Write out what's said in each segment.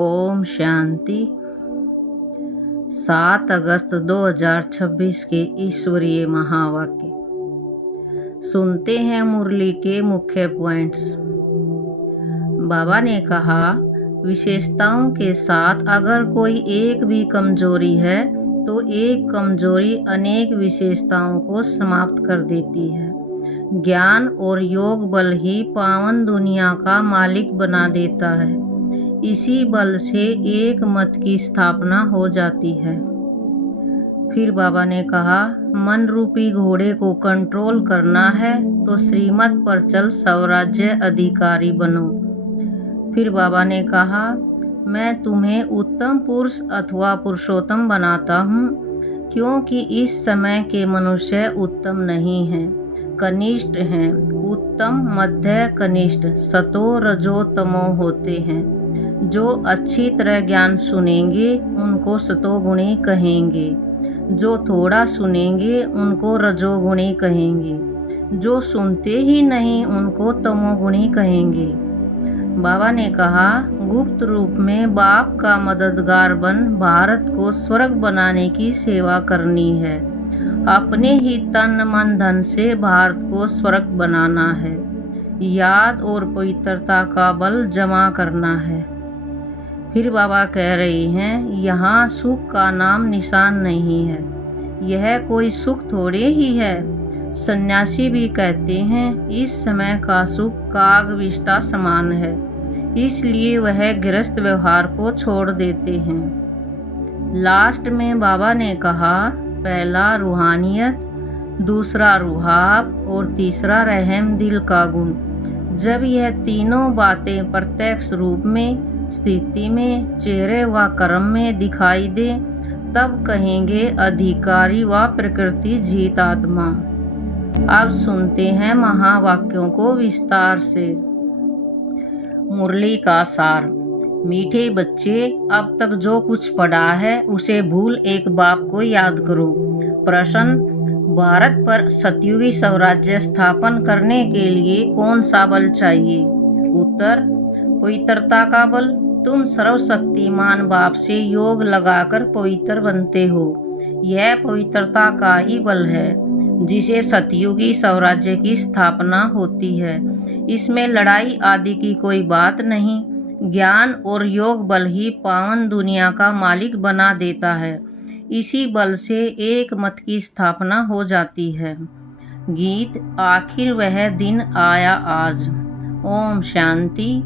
ओम शांति। 7 अगस्त 2026 के ईश्वरीय महावाक्य। सुनते हैं मुरली के मुख्य पॉइंट्स। बाबा ने कहा, विशेषताओं के साथ अगर कोई एक भी कमजोरी है तो एक कमजोरी अनेक विशेषताओं को समाप्त कर देती है। ज्ञान और योग बल ही पावन दुनिया का मालिक बना देता है। इसी बल से एक मत की स्थापना हो जाती है। फिर बाबा ने कहा, मन रूपी घोड़े को कंट्रोल करना है तो श्रीमत पर चल स्वराज्य अधिकारी बनो। फिर बाबा ने कहा, मैं तुम्हें उत्तम पुरुष अथवा पुरुषोत्तम बनाता हूँ, क्योंकि इस समय के मनुष्य उत्तम नहीं हैं, कनिष्ठ हैं। उत्तम, मध्य, कनिष्ठ, सतो रजो तमो होते हैं। जो अच्छी तरह ज्ञान सुनेंगे उनको सतोगुणी कहेंगे, जो थोड़ा सुनेंगे उनको रजोगुणी कहेंगे, जो सुनते ही नहीं उनको तमोगुणी कहेंगे। बाबा ने कहा, गुप्त रूप में बाप का मददगार बन भारत को स्वर्ग बनाने की सेवा करनी है। अपने ही तन मन धन से भारत को स्वर्ग बनाना है। याद और पवित्रता का बल जमा करना है। फिर बाबा कह रही हैं, यहाँ सुख का नाम निशान नहीं है। यह कोई सुख थोड़े ही है। सन्यासी भी कहते हैं, इस समय का सुख काग विष्टा समान है, इसलिए वह गृहस्थ व्यवहार को छोड़ देते हैं। लास्ट में बाबा ने कहा, पहला रूहानियत, दूसरा रूहाब और तीसरा रहम दिल का गुण। जब यह तीनों बातें प्रत्यक्ष रूप में, स्थिति में, चेहरे व कर्म में दिखाई दे, तब कहेंगे अधिकारी व प्रकृति जीत आत्मा। अब सुनते हैं महावाक्यों को विस्तार से। मुरली का सार। मीठे बच्चे, अब तक जो कुछ पढ़ा है उसे भूल एक बाप को याद करो। प्रश्न, भारत पर सतयुगी स्वराज्य स्थापन करने के लिए कौन सा बल चाहिए? उत्तर, पवित्रता का बल। तुम सर्वशक्तिमान बाप से योग लगाकर पवित्र बनते हो। यह पवित्रता का ही बल है जिसे सतयुगी स्वराज्य की स्थापना होती है। इसमें लड़ाई आदि की कोई बात नहीं। ज्ञान और योग बल ही पावन दुनिया का मालिक बना देता है। इसी बल से एक मत की स्थापना हो जाती है। गीत, आखिर वह दिन आया आज। ओम शांति।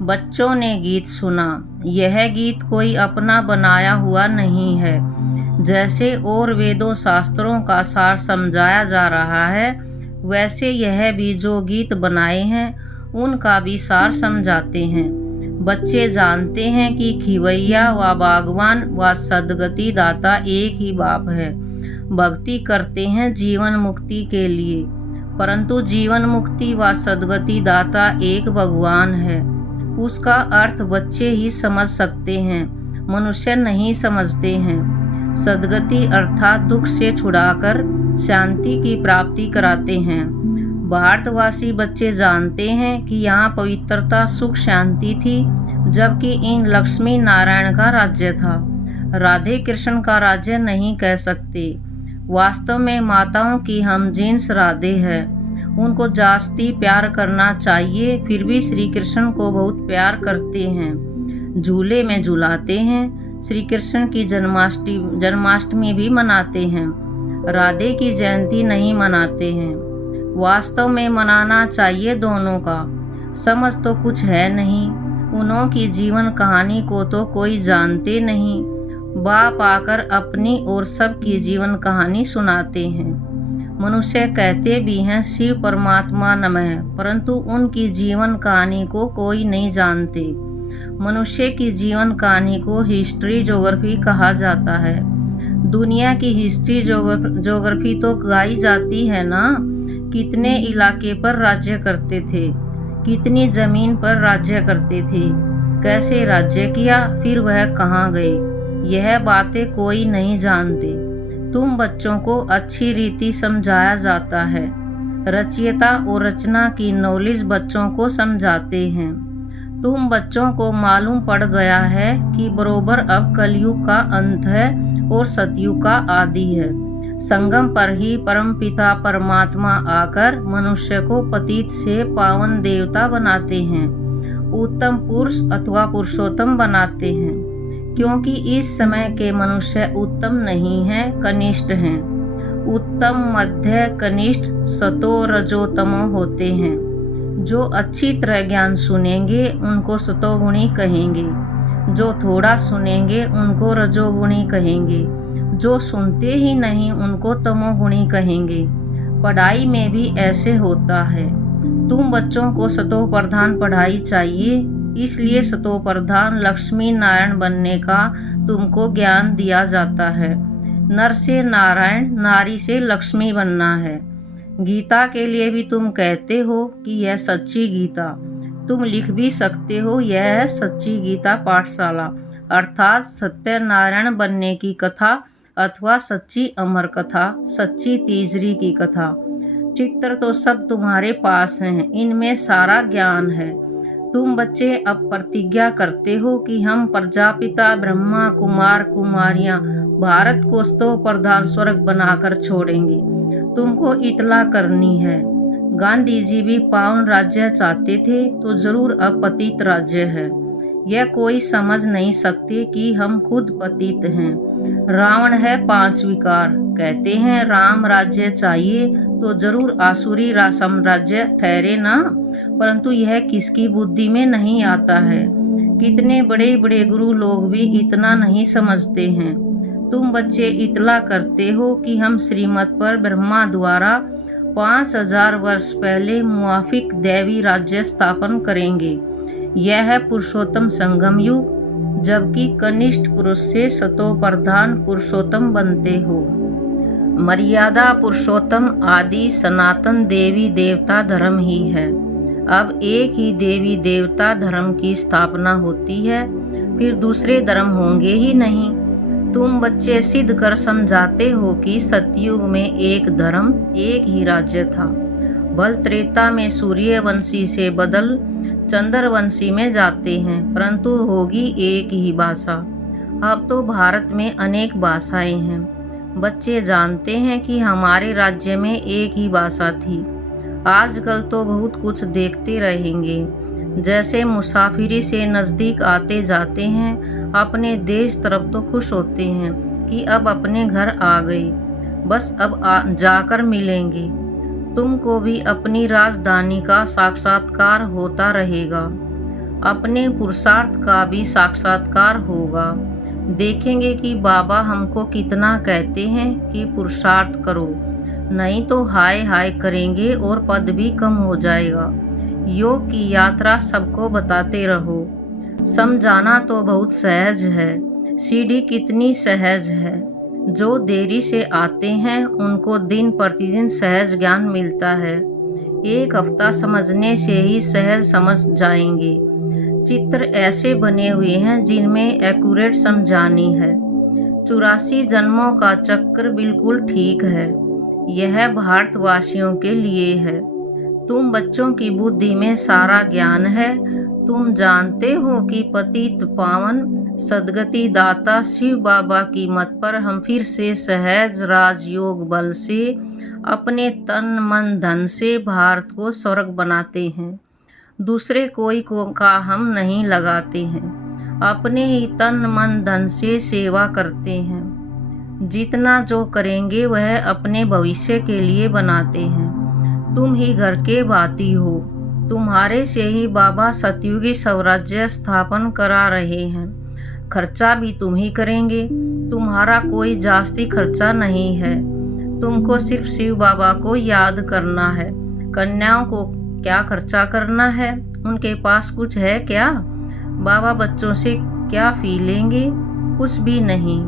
बच्चों ने गीत सुना। यह गीत कोई अपना बनाया हुआ नहीं है। जैसे और वेदों शास्त्रों का सार समझाया जा रहा है, वैसे यह भी जो गीत बनाए हैं उनका भी सार समझाते हैं। बच्चे जानते हैं कि खिवैया व बागवान व सद्गति दाता एक ही बाप है। भक्ति करते हैं जीवन मुक्ति के लिए, परंतु जीवन मुक्ति व सद्गति दाता एक भगवान है। उसका अर्थ बच्चे ही समझ सकते हैं, मनुष्य नहीं समझते हैं। सद्गति अर्थात दुख से छुड़ाकर शांति की प्राप्ति कराते हैं। भारतवासी बच्चे जानते हैं कि यहाँ पवित्रता, सुख, शांति थी, जबकि इन लक्ष्मी नारायण का राज्य था। राधे कृष्ण का राज्य नहीं कह सकते। वास्तव में माताओं की हम जिन्स राधे है। उनको जास्ती प्यार करना चाहिए, फिर भी श्री कृष्ण को बहुत प्यार करते हैं। झूले में झुलाते हैं। श्री कृष्ण की जन्माष्टमी भी मनाते हैं। राधे की जयंती नहीं मनाते हैं। वास्तव में मनाना चाहिए दोनों का। समझ तो कुछ है नहीं। उन्हों की जीवन कहानी को तो कोई जानते नहीं। बाप आकर अपनी और सबकी जीवन कहानी सुनाते हैं। मनुष्य कहते भी हैं शिव परमात्मा नमः, परंतु उनकी जीवन कहानी को कोई नहीं जानते। मनुष्य की जीवन कहानी को हिस्ट्री ज्योग्राफी कहा जाता है। दुनिया की हिस्ट्री ज्योग्राफी तो गाई जाती है ना। कितने इलाके पर राज्य करते थे, कितनी जमीन पर राज्य करते थे, कैसे राज्य किया, फिर वह कहाँ गए, यह बातें कोई नहीं जानते। तुम बच्चों को अच्छी रीति समझाया जाता है। रचयिता और रचना की नॉलेज बच्चों को समझाते हैं। तुम बच्चों को मालूम पड़ गया है कि बरोबर अब कलयुग का अंत है और सतयुग का आदि है। संगम पर ही परमपिता परमात्मा आकर मनुष्य को पतित से पावन देवता बनाते हैं, उत्तम पुरुष अथवा पुरुषोत्तम बनाते हैं, क्योंकि इस समय के मनुष्य उत्तम नहीं हैं, कनिष्ठ हैं। उत्तम, मध्य, कनिष्ठ, सतो रजोतमो होते हैं। जो अच्छी तरह ज्ञान सुनेंगे उनको सतोगुणी कहेंगे, जो थोड़ा सुनेंगे उनको रजोगुणी कहेंगे, जो सुनते ही नहीं उनको तमोगुणी कहेंगे। पढ़ाई में भी ऐसे होता है। तुम बच्चों को सतो प्रधान पढ़ाई चाहिए, इसलिए सतो प्रधान लक्ष्मी नारायण बनने का तुमको ज्ञान दिया जाता है। नर से नारायण, नारी से लक्ष्मी बनना है। गीता के लिए भी तुम कहते हो कि यह सच्ची गीता। तुम लिख भी सकते हो, यह है सच्ची गीता पाठशाला, अर्थात सत्यनारायण बनने की कथा अथवा सच्ची अमर कथा, सच्ची तीसरी की कथा। चित्र तो सब तुम्हारे पास हैं, इनमें सारा ज्ञान है। तुम बच्चे अब प्रतिज्ञा करते हो कि हम प्रजापिता ब्रह्मा कुमार कुमारियां भारत को सतो प्रधान स्वर्ग बनाकर छोड़ेंगे। तुमको इतला करनी है। गांधी जी भी पावन राज्य चाहते थे तो जरूर अब पतित राज्य है। यह कोई समझ नहीं सकते कि हम खुद पतित हैं। रावण है 5 विकार, कहते हैं राम राज्य चाहिए तो जरूर आसुरी साम्राज्य ठहरे ना, परंतु यह किसकी बुद्धि में नहीं आता है। कितने बड़े बड़े गुरु लोग भी इतना नहीं समझते हैं। तुम बच्चे इतला करते हो कि हम श्रीमत पर ब्रह्मा द्वारा 5000 वर्ष पहले मुआफिक दैवी राज्य स्थापन करेंगे। यह है पुरुषोत्तम संगम युग, जबकि कनिष्ठ पुरुष से सतो प्रधान पुरुषोत्तम बनते हो। मर्यादा पुरुषोत्तम आदि सनातन देवी देवता धर्म ही है। अब एक ही देवी देवता धर्म की स्थापना होती है, फिर दूसरे धर्म होंगे ही नहीं। तुम बच्चे सिद्ध कर समझाते हो कि सतयुग में एक धर्म एक ही राज्य था। बल त्रेता में सूर्यवंशी से बदल चंद्रवंशी में जाते हैं, परंतु होगी एक ही भाषा। अब तो भारत में अनेक भाषाएं हैं। बच्चे जानते हैं कि हमारे राज्य में एक ही भाषा थी। आजकल तो बहुत कुछ देखते रहेंगे। जैसे मुसाफिरी से नज़दीक आते जाते हैं, अपने देश तरफ तो खुश होते हैं कि अब अपने घर आ गए, बस अब जाकर मिलेंगे। तुमको भी अपनी राजधानी का साक्षात्कार होता रहेगा, अपने पुरुषार्थ का भी साक्षात्कार होगा। देखेंगे कि बाबा हमको कितना कहते हैं कि पुरुषार्थ करो, नहीं तो हाय हाय करेंगे और पद भी कम हो जाएगा। योग की यात्रा सबको बताते रहो। समझाना तो बहुत सहज है, सीढ़ी कितनी सहज है। जो देरी से आते हैं उनको दिन प्रतिदिन सहज ज्ञान मिलता है। 1 हफ्ता समझने से ही सहज समझ जाएंगे। चित्र ऐसे बने हुए हैं जिनमें एक्यूरेट समझानी है। 84 जन्मों का चक्र बिल्कुल ठीक है। यह भारतवासियों के लिए है। तुम बच्चों की बुद्धि में सारा ज्ञान है। तुम जानते हो कि पतित पावन सदगति दाता शिव बाबा की मत पर हम फिर से सहज राजयोग बल से अपने तन मन धन से भारत को स्वर्ग बनाते हैं। दूसरे कोई को का हम नहीं लगाते हैं, अपने ही तन मन धन से सेवा करते हैं। जितना जो करेंगे वह अपने भविष्य के लिए बनाते हैं। तुम ही घर के भाती हो। तुम्हारे से ही बाबा सतयुगी स्वराज्य स्थापन करा रहे हैं। खर्चा भी तुम ही करेंगे। तुम्हारा कोई जास्ती खर्चा नहीं है। तुमको सिर्फ शिव बाबा को याद करना है। कन्याओं को क्या खर्चा करना है? उनके पास कुछ है क्या? बाबा बच्चों से क्या फी लेंगे? कुछ भी नहीं।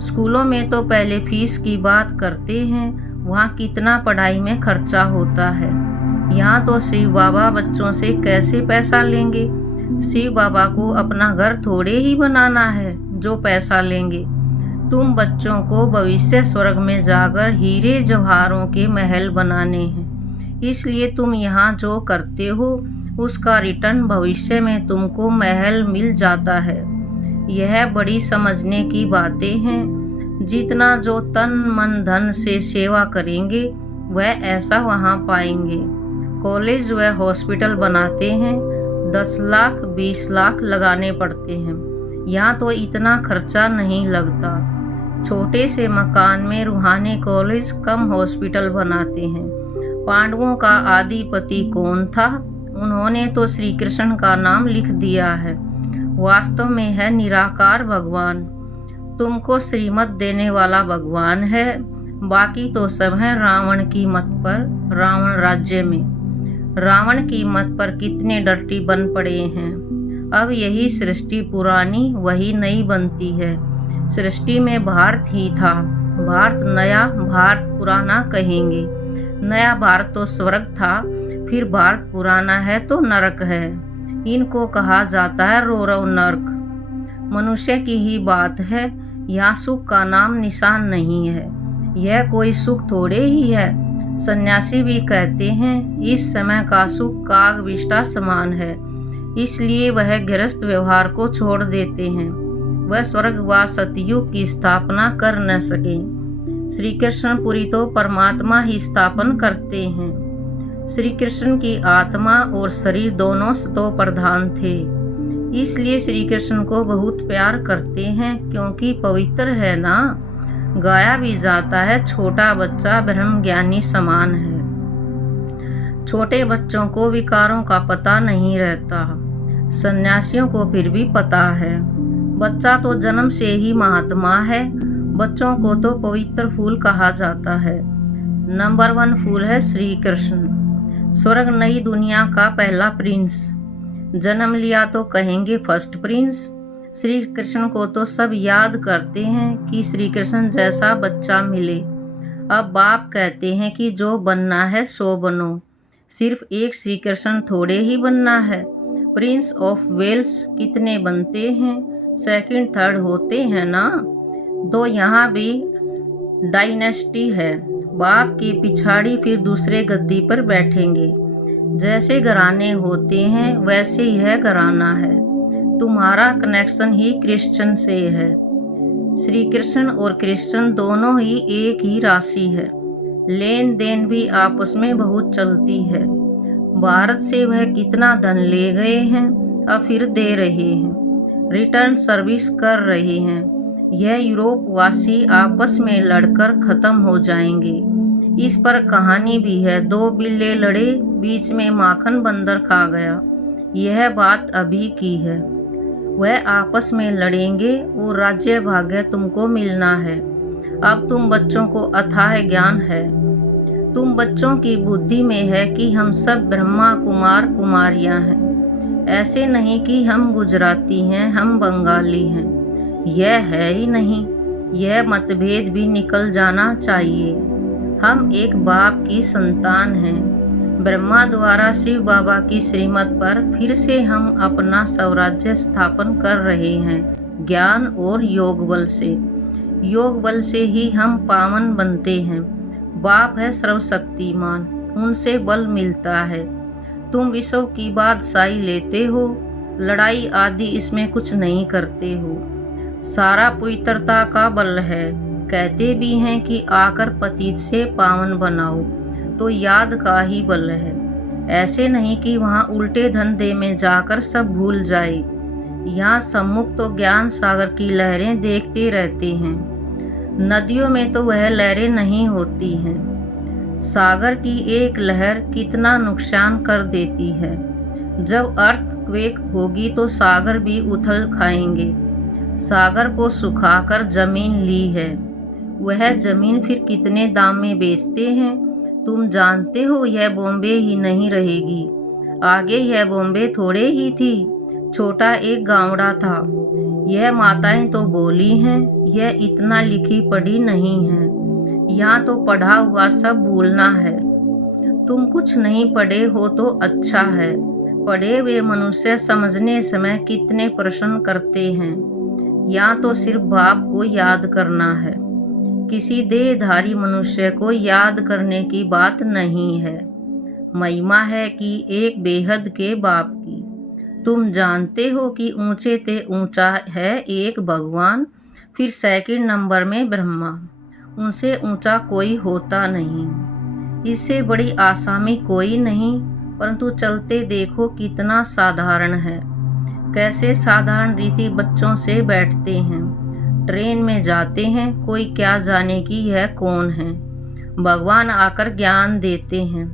स्कूलों में तो पहले फीस की बात करते हैं, वहाँ कितना पढ़ाई में खर्चा होता है। यहाँ तो शिव बाबा बच्चों से कैसे पैसा लेंगे? शिव बाबा को अपना घर थोड़े ही बनाना है जो पैसा लेंगे। तुम बच्चों को भविष्य स्वर्ग में जाकर हीरे जवाहरों के महल बनाने हैं। इसलिए तुम यहाँ जो करते हो उसका रिटर्न भविष्य में तुमको महल मिल जाता है। यह बड़ी समझने की बातें हैं। जितना जो तन मन धन से सेवा करेंगे वह ऐसा वहाँ पाएंगे। कॉलेज व हॉस्पिटल बनाते हैं, 10 लाख 20 लाख लगाने पड़ते हैं। यहाँ तो इतना खर्चा नहीं लगता। छोटे से मकान में रूहानी कॉलेज कम हॉस्पिटल बनाते हैं। पांडवों का आदिपति कौन था? उन्होंने तो श्री कृष्ण का नाम लिख दिया है। वास्तव में है निराकार भगवान। तुमको श्रीमत देने वाला भगवान है, बाकी तो सब है रावण की मत पर। रावण राज्य में रावण की मत पर कितने डर्टी बन पड़े हैं। अब यही सृष्टि पुरानी वही नई बनती है। सृष्टि में भारत ही था। भारत नया, भारत पुराना कहेंगे। नया भारत तो स्वर्ग था, फिर भारत पुराना है तो नरक है। इनको कहा जाता है रौरव नरक। मनुष्य की ही बात है। यहाँ सुख का नाम निशान नहीं है। यह कोई सुख थोड़े ही है। सन्यासी भी कहते हैं इस समय का सुख काग विष्टा समान है, इसलिए वह गृहस्थ व्यवहार को छोड़ देते हैं। वह स्वर्ग व सतयुग की स्थापना कर न सके। श्री कृष्ण पुरी तो परमात्मा ही स्थापन करते हैं। श्री कृष्ण की आत्मा और शरीर दोनों सतो प्रधान थे, इसलिए श्री कृष्ण को बहुत प्यार करते हैं, क्योंकि पवित्र है ना। गाया भी जाता है छोटा बच्चा ब्रह्म ज्ञानी समान है। छोटे बच्चों को विकारों का पता नहीं रहता, सन्यासियों को फिर भी पता है। बच्चा तो जन्म से ही महात्मा है। बच्चों को तो पवित्र फूल कहा जाता है। नंबर 1 फूल है श्री कृष्ण। स्वर्ग नई दुनिया का पहला प्रिंस। जन्म लिया तो कहेंगे फर्स्ट प्रिंस। श्री कृष्ण को तो सब याद करते हैं कि श्री कृष्ण जैसा बच्चा मिले। अब बाप कहते हैं कि जो बनना है सो बनो। सिर्फ एक श्री कृष्ण थोड़े ही बनना है। प्रिंस ऑफ वेल्स कितने बनते हैं? सेकंड थर्ड होते हैं ना। तो यहाँ भी डायनेस्टी है। बाप की पिछाड़ी फिर दूसरे गद्दी पर बैठेंगे। जैसे घराने होते हैं वैसे यह घराना है। तुम्हारा कनेक्शन ही कृष्ण से है। श्री कृष्ण और कृष्ण दोनों ही एक ही राशि है। लेन देन भी आपस में बहुत चलती है। भारत से वह कितना धन ले गए हैं, अब फिर दे रहे हैं। रिटर्न सर्विस कर रहे हैं। यह यूरोप वासी आपस में लड़कर खत्म हो जाएंगे। इस पर कहानी भी है। 2 बिल्ले लड़े, बीच में माखन बंदर खा गया। यह बात अभी की है। वह आपस में लड़ेंगे और राज्य भाग्य तुमको मिलना है। अब तुम बच्चों को अथाह ज्ञान है। तुम बच्चों की बुद्धि में है कि हम सब ब्रह्मा कुमार कुमारियां हैं। ऐसे नहीं कि हम गुजराती हैं, हम बंगाली हैं। यह है ही नहीं। यह मतभेद भी निकल जाना चाहिए। हम एक बाप की संतान हैं। ब्रह्मा द्वारा शिव बाबा की श्रीमत पर फिर से हम अपना स्वराज्य स्थापन कर रहे हैं। ज्ञान और योग बल से। योग बल से ही हम पावन बनते हैं। बाप है सर्वशक्तिमान, उनसे बल मिलता है। तुम विश्व की बादशाही लेते हो, लड़ाई आदि इसमें कुछ नहीं करते हो। सारा पवित्रता का बल है। कहते भी हैं कि आकर पतित से पावन बनाओ, तो याद का ही बल है। ऐसे नहीं कि वहाँ उल्टे धंधे में जाकर सब भूल जाए। यहाँ सम्मुख तो ज्ञान सागर की लहरें देखते रहते हैं। नदियों में तो वह लहरें नहीं होती हैं। सागर की एक लहर कितना नुकसान कर देती है। जब अर्थक्वेक होगी तो सागर भी उथल खाएंगे। सागर को सुखाकर जमीन ली है। वह जमीन फिर कितने दाम में बेचते हैं तुम जानते हो। यह बॉम्बे ही नहीं रहेगी। आगे यह बॉम्बे थोड़े ही थी, छोटा एक गाँवड़ा था। यह माताएं तो बोली हैं, यह इतना लिखी पढ़ी नहीं है। यहाँ तो पढ़ा हुआ सब भूलना है। तुम कुछ नहीं पढ़े हो तो अच्छा है। पढ़े हुए मनुष्य समझने समय कितने प्रश्न करते हैं। यहाँ तो सिर्फ बाप को याद करना है। किसी देहधारी मनुष्य को याद करने की बात नहीं है। महिमा है कि एक बेहद के बाप की। तुम जानते हो कि ऊंचे ते ऊंचा है एक भगवान, फिर सेकंड नंबर में ब्रह्मा, उनसे ऊंचा कोई होता नहीं। इससे बड़ी आसामी कोई नहीं, परंतु चलते देखो कितना साधारण है। कैसे साधारण रीति बच्चों से बैठते हैं, ट्रेन में जाते हैं, कोई क्या जाने कि यह कौन है। भगवान आकर ज्ञान देते हैं,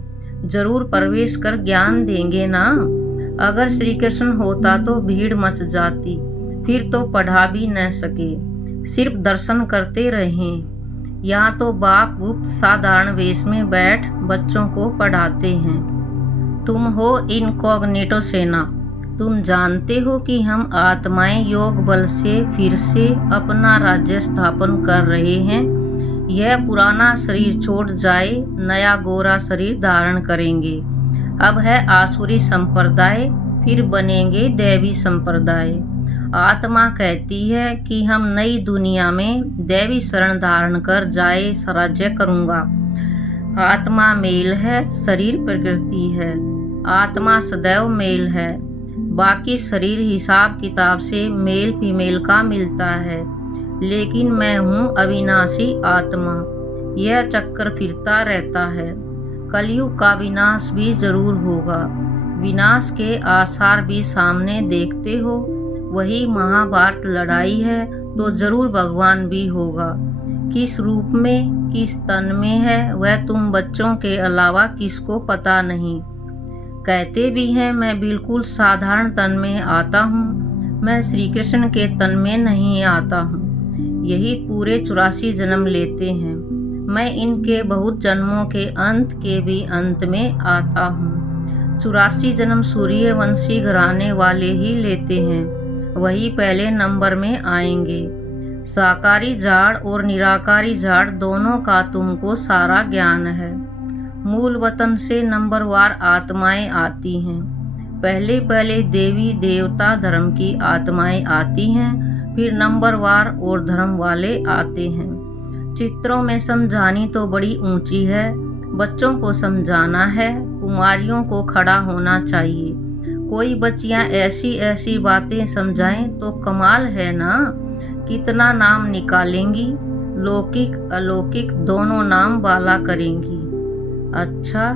जरूर प्रवेश कर ज्ञान देंगे ना। अगर श्री कृष्ण होता तो भीड़ मच जाती, फिर तो पढ़ा भी न सके, सिर्फ दर्शन करते रहें। यहाँ तो बाप गुप्त साधारण वेश में बैठ बच्चों को पढ़ाते हैं। तुम हो इनकॉग्निटो सेना। तुम जानते हो कि हम आत्माएं योग बल से फिर से अपना राज्य स्थापन कर रहे हैं। यह पुराना शरीर छोड़ जाए, नया गोरा शरीर धारण करेंगे। अब है आसुरी संप्रदाय, फिर बनेंगे दैवी संप्रदाय। आत्मा कहती है कि हम नई दुनिया में दैवी शरण धारण कर जाए राज्य करूँगा। आत्मा मेल है, शरीर प्रकृति है। आत्मा सदैव मेल है, बाकी शरीर हिसाब किताब से मेल फीमेल का मिलता है। लेकिन मैं हूँ अविनाशी आत्मा, यह चक्कर फिरता रहता है। कलयुग का विनाश भी जरूर होगा। विनाश के आसार भी सामने देखते हो। वही महाभारत लड़ाई है तो जरूर भगवान भी होगा। किस रूप में, किस तन में है, वह तुम बच्चों के अलावा किसको पता नहीं। कहते भी हैं मैं बिल्कुल साधारण तन में आता हूँ, मैं श्री कृष्ण के तन में नहीं आता हूँ। यही पूरे 84 जन्म लेते हैं। मैं इनके बहुत जन्मों के अंत के भी अंत में आता हूँ। 84 जन्म सूर्यवंशी घराने वाले ही लेते हैं, वही पहले नंबर में आएंगे। साकारी झाड़ और निराकारी झाड़ दोनों का तुमको सारा ज्ञान है। मूल वतन से नंबरवार आत्माएं आती हैं। पहले पहले देवी देवता धर्म की आत्माएं आती हैं, फिर नंबरवार और धर्म वाले आते हैं। चित्रों में समझानी तो बड़ी ऊंची है, बच्चों को समझाना है। कुमारियों को खड़ा होना चाहिए। कोई बच्चियां ऐसी ऐसी बातें समझाएं तो कमाल है ना। कितना नाम निकालेंगी, लौकिक अलौकिक दोनों नाम वाला करेंगी। अच्छा,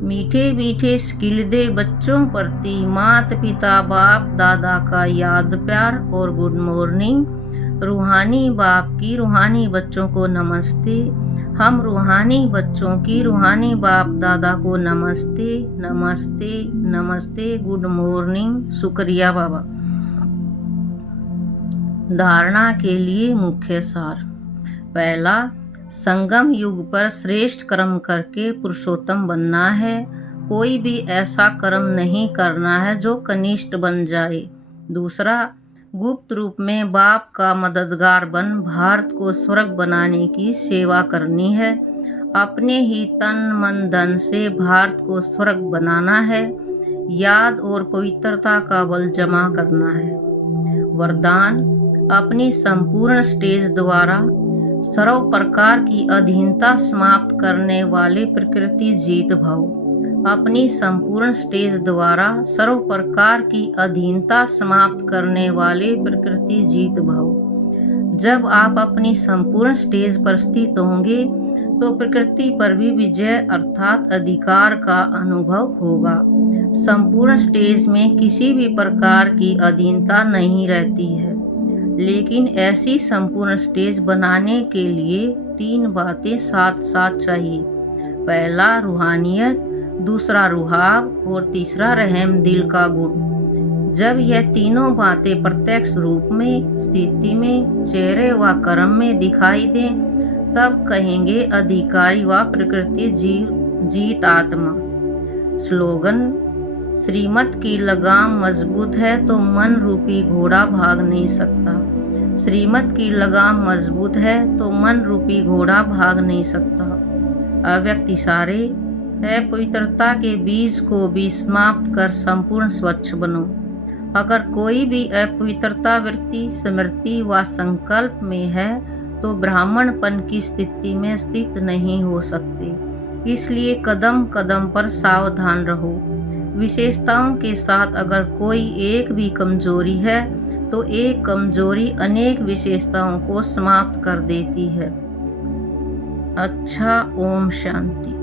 मीठे मीठे स्किल दे बच्चों प्रति माता पिता बाप दादा का याद प्यार और गुड मॉर्निंग। रूहानी बाप की रूहानी बच्चों को नमस्ते। हम रूहानी बच्चों की रूहानी बाप दादा को नमस्ते नमस्ते नमस्ते, गुड मॉर्निंग। शुक्रिया बाबा। धारणा के लिए मुख्य सार। पहला, संगम युग पर श्रेष्ठ कर्म करके पुरुषोत्तम बनना है। कोई भी ऐसा कर्म नहीं करना है जो कनिष्ठ बन जाए। दूसरा, गुप्त रूप में बाप का मददगार बन भारत को स्वर्ग बनाने की सेवा करनी है। अपने ही तन मन धन से भारत को स्वर्ग बनाना है। याद और पवित्रता का बल जमा करना है। वरदान, अपनी संपूर्ण स्टेज द्वारा सर्व प्रकार की अधीनता समाप्त करने वाले प्रकृति जीत भव। अपनी संपूर्ण स्टेज द्वारा सर्व प्रकार की अधीनता समाप्त करने वाले प्रकृति जीत भव। जब आप अपनी संपूर्ण स्टेज पर स्थित होंगे तो प्रकृति पर भी विजय अर्थात अधिकार का अनुभव होगा। संपूर्ण स्टेज में किसी भी प्रकार की अधीनता नहीं रहती है, लेकिन ऐसी संपूर्ण स्टेज बनाने के लिए 3 बातें साथ साथ चाहिए। पहला रूहानियत, दूसरा रुहाब और तीसरा रहम दिल का गुण। जब यह तीनों बातें प्रत्यक्ष रूप में, स्थिति में, चेहरे व कर्म में दिखाई दें, तब कहेंगे अधिकारी व प्रकृति जीत आत्मा। स्लोगन, श्रीमत की लगाम मजबूत है तो मन रूपी घोड़ा भाग नहीं सकता। श्रीमत की लगाम मजबूत है तो मन रूपी घोड़ा भाग नहीं सकता। अव्यक्त इशारे है, पवित्रता के बीज को भी समाप्त कर संपूर्ण स्वच्छ बनो। अगर कोई भी अपवित्रता वृत्ति स्मृति व संकल्प में है तो ब्राह्मणपन की स्थिति में स्थित नहीं हो सकते। इसलिए कदम कदम पर सावधान रहो। विशेषताओं के साथ अगर कोई एक भी कमजोरी है तो एक कमजोरी अनेक विशेषताओं को समाप्त कर देती है। अच्छा, ओम शांति।